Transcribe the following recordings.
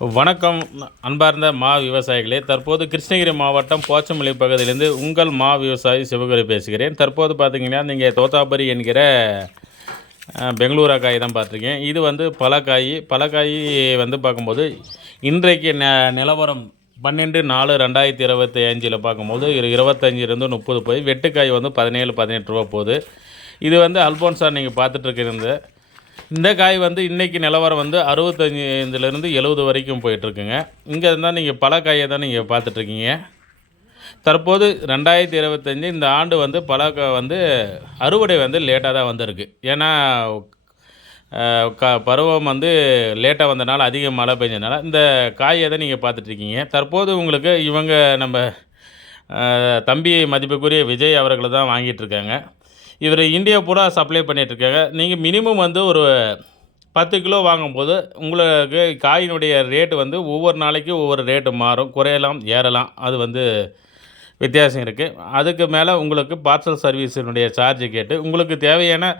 வணக்கம் அன்பார்ந்த மா விவசாயிகளே. தற்போது கிருஷ்ணகிரி மாவட்டம் போச்சமல்லி பகுதியிலிருந்து உங்கள் மா விவசாயி சிவகுரு பேசுகிறேன். தற்போது பார்த்தீங்கன்னா நீங்கள் தோத்தாபுரி என்கிற பெங்களூரா காய் தான் பார்த்துருக்கேன். இது வந்து பலக்காய் வந்து பார்க்கும்போது இன்றைக்கு நிலவரம் 12/4/2025 பார்க்கும்போது 25-30 போய் வெட்டுக்காய் வந்து 17-18 ரூபா போகுது. இது வந்து அல்போன்சா நீங்கள் பார்த்துட்ருக்கிறது. இந்த காய் வந்து இன்றைக்கி நிலவரம் வந்து 65லேருந்து 70 வரைக்கும் போயிட்டுருக்குங்க. இங்கே இருந்தால் நீங்கள் பலக்காயை தான் நீங்கள் பார்த்துட்ருக்கீங்க. தற்போது 2025 இந்த ஆண்டு வந்து பலக்காய் வந்து அறுவடை வந்து லேட்டாக தான் வந்திருக்கு. ஏன்னா பருவம் வந்து லேட்டாக வந்தனால அதிக மழை பெஞ்சதுனால இந்த காயை தான் நீங்கள் பார்த்துட்ருக்கீங்க. தற்போது உங்களுக்கு இவங்க நம்ம தம்பி மதிப்புக்குரிய விஜய் அவர்கள் தான் வாங்கிட்டுருக்காங்க. இவர் இந்தியா பூரா சப்ளை பண்ணிகிட்ருக்காங்க. நீங்கள் மினிமம் வந்து ஒரு 10 கிலோ வாங்கும்போது உங்களுக்கு காயினுடைய ரேட்டு வந்து ஒவ்வொரு நாளைக்கு ஒவ்வொரு ரேட்டு மாறும், குறையலாம், ஏறலாம். அது வந்து வித்தியாசம் இருக்குது. அதுக்கு மேலே உங்களுக்கு பார்சல் சர்வீஸினுடைய சார்ஜ் கேட்டு உங்களுக்கு தேவையான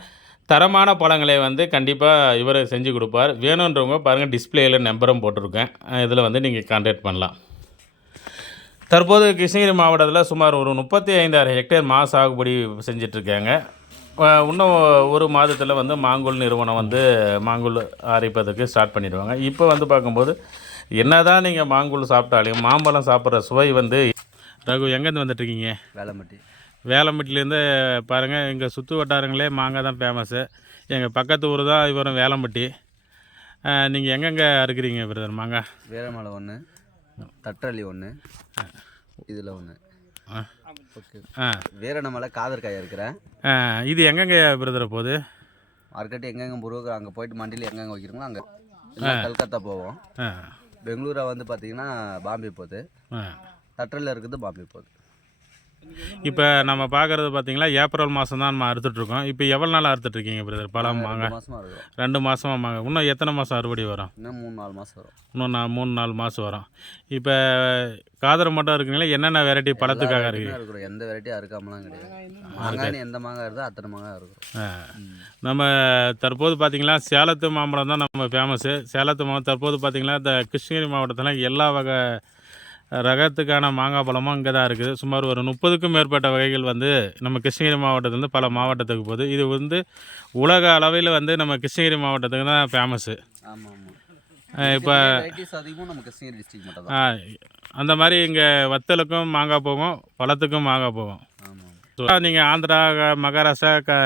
தரமான பழங்களை வந்து கண்டிப்பாக இவர் செஞ்சு கொடுப்பார். வேணுன்றவங்க பாருங்கள், டிஸ்பிளேயில் நம்பரும் போட்டிருக்கேன். இதில் வந்து நீங்கள் கான்டாக்ட் பண்ணலாம். தற்போது கிருஷ்ணகிரி மாவட்டத்தில் சுமார் ஒரு 35,000 ஹெக்டேர் மா சாகுபடி செஞ்சிட்ருக்காங்க. இன்னும் ஒரு மாதத்தில் வந்து மாங்குள் நிறுவனம் வந்து மாங்குள் அரைப்பதற்கு ஸ்டார்ட் பண்ணிடுவாங்க. இப்போ வந்து பார்க்கும்போது என்ன தான் நீங்கள் மாங்குள் சாப்பிட்டாலையும் மாம்பழம் சாப்பிட்ற சுவை வந்து ரகு எங்கேருந்து வந்துட்டுருக்கீங்க? வேலம்பட்டிலேருந்து பாருங்கள், எங்கள் சுற்று வட்டாரங்களே மாங்காய் தான் ஃபேமஸ்ஸு. எங்கள் பக்கத்து ஊர் தான் இவரும் வேலம்பட்டி. நீங்கள் எங்கெங்கே இருக்கிறீங்க பிரதர் மாங்காய்? வேலமலை 1, தட்டரளி 1, இதில் 1. ஓகே. வேரணமலை காதற்காய் இருக்கிறேன். இது எங்கெங்கே பிரதர் போகுது? மார்க்கெட்டு எங்கெங்கே போகிறோம், அங்கே போயிட்டு மண்டியில் எங்கெங்கே வைக்கிறோங்களோ அங்கே கல்கத்தா போவோம். பெங்களூரா வந்து பார்த்திங்கன்னா பாம்பே போகுது. தட்டரளியில் இருக்குது பாம்பே போகுது. இப்போ நம்ம பார்க்குறது பார்த்திங்களா, ஏப்ரல் மாதம் தான் நம்ம அறுத்துட்ருக்கோம். இப்போ எவ்வளோ நாள் அறுத்துட்ருக்கீங்க பிரதர் பழம் மாங்காய்? 2 மாதமாக மாங்காய். இன்னும் எத்தனை மாதம் அறுவடை வரும்? இன்னும் 3-4 மாதம் வரும். இன்னும் 3-4 மாதம் வரும். இப்போ காதரை மட்டும் இருக்குங்களா, என்னென்ன வெரைட்டி பழத்துக்காக இருக்குது? எந்த வெரைட்டியும் அறுக்காமலாம் கிடையாது. மாங்காய் எந்த மாங்காய் இருக்குதோ அத்தனை மாங்காய் இருக்கும். நம்ம தற்போது பார்த்திங்களா சேலத்து மாம்பழம் தான் நம்ம ஃபேமஸ்ஸு. சேலத்து மாவட்டம் தற்போது பார்த்திங்களா இந்த கிருஷ்ணகிரி மாவட்டத்தில் எல்லா வகை ரகத்துக்கான மாங்காய் பழமும் இங்கே தான் இருக்குது. சுமார் ஒரு 30க்கும் மேற்பட்ட வகைகள் வந்து நம்ம கிருஷ்ணகிரி மாவட்டத்துலேருந்து பல மாவட்டத்துக்கு போகுது. இது வந்து உலக அளவில் வந்து நம்ம கிருஷ்ணகிரி மாவட்டத்துக்கு தான் ஃபேமஸ்ஸு. இப்போ அந்த மாதிரி இங்கே வத்தலுக்கும் மாங்காய் போகும், பழத்துக்கும் மாங்காய் போகும். நீங்கள் ஆந்திரா, மகாராஷ்டிரா,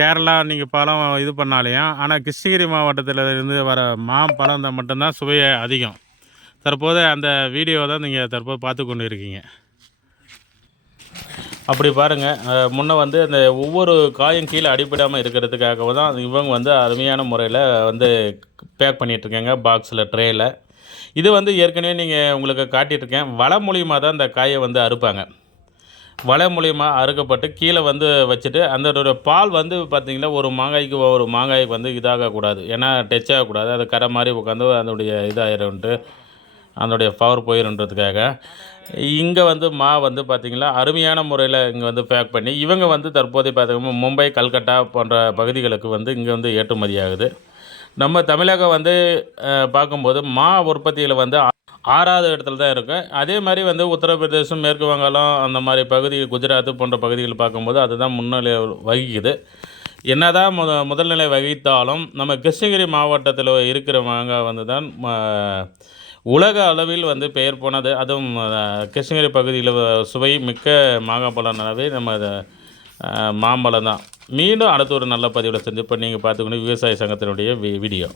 கேரளா நீங்கள் பழம் இது பண்ணாலையும், ஆனால் கிருஷ்ணகிரி மாவட்டத்தில் இருந்து வர பழம் மட்டும்தான் சுவையை அதிகம். தற்போது அந்த வீடியோ தான் நீங்கள் தற்போது பார்த்து கொண்டு இருக்கீங்க. அப்படி பாருங்கள், முன்னே வந்து அந்த ஒவ்வொரு காயும் கீழே அடிப்படாமல் இருக்கிறதுக்காக தான் இவங்க வந்து அருமையான முறையில் வந்து பேக் பண்ணிகிட்ருக்காங்க பாக்ஸில், ட்ரேயில். இது வந்து ஏற்கனவே நீங்கள் உங்களுக்கு காட்டிகிட்ருக்கேன். வலை மூலியமாக தான் இந்த காயை வந்து அறுப்பாங்க. வலை மூலியமாக அறுக்கப்பட்டு கீழே வந்து வச்சுட்டு அந்த பால் வந்து பார்த்திங்கன்னா ஒரு மாங்காய்க்கு வந்து இதாகக்கூடாது. ஏன்னா டச் ஆகக்கூடாது. அது கரை மாதிரி உட்காந்து அதனுடைய இதாகிடும்ன்ட்டு அதனுடைய பவர் போயிடுன்றதுக்காக இங்கே வந்து வந்து பார்த்திங்கன்னா அருமையான முறையில் இங்கே வந்து பேக் பண்ணி இவங்க வந்து தற்போதைய பார்த்திங்கன்னா மும்பை, கல்கட்டா போன்ற பகுதிகளுக்கு வந்து இங்கே வந்து ஏற்றுமதி ஆகுது. நம்ம தமிழகம் வந்து பார்க்கும்போது உற்பத்தியில் வந்து 6வது இடத்துல தான் இருக்குது. அதே மாதிரி வந்து உத்தரப்பிரதேசம், மேற்கு வங்காளம் அந்த மாதிரி பகுதி, குஜராத் போன்ற பகுதிகள் பார்க்கும்போது அதுதான் முன்னிலை வகிக்குது. என்ன தான் முதல்நிலை வகித்தாலும் நம்ம கிருஷ்ணகிரி மாவட்டத்தில் இருக்கிற மாங்காய் வந்து தான் உலக அளவில் வந்து பெயர் போனது. அதுவும் கிருஷ்ணகிரி பகுதியில் சுவை மிக்க மாங்காய் பழம்னாவே நம்ம மாம்பழம் தான். மீண்டும் அடுத்த ஒரு நல்ல பதிவில் சந்திப்போம். நீங்கள் பார்த்துக்கணும் விவசாய சங்கத்தினுடைய வீடியோ.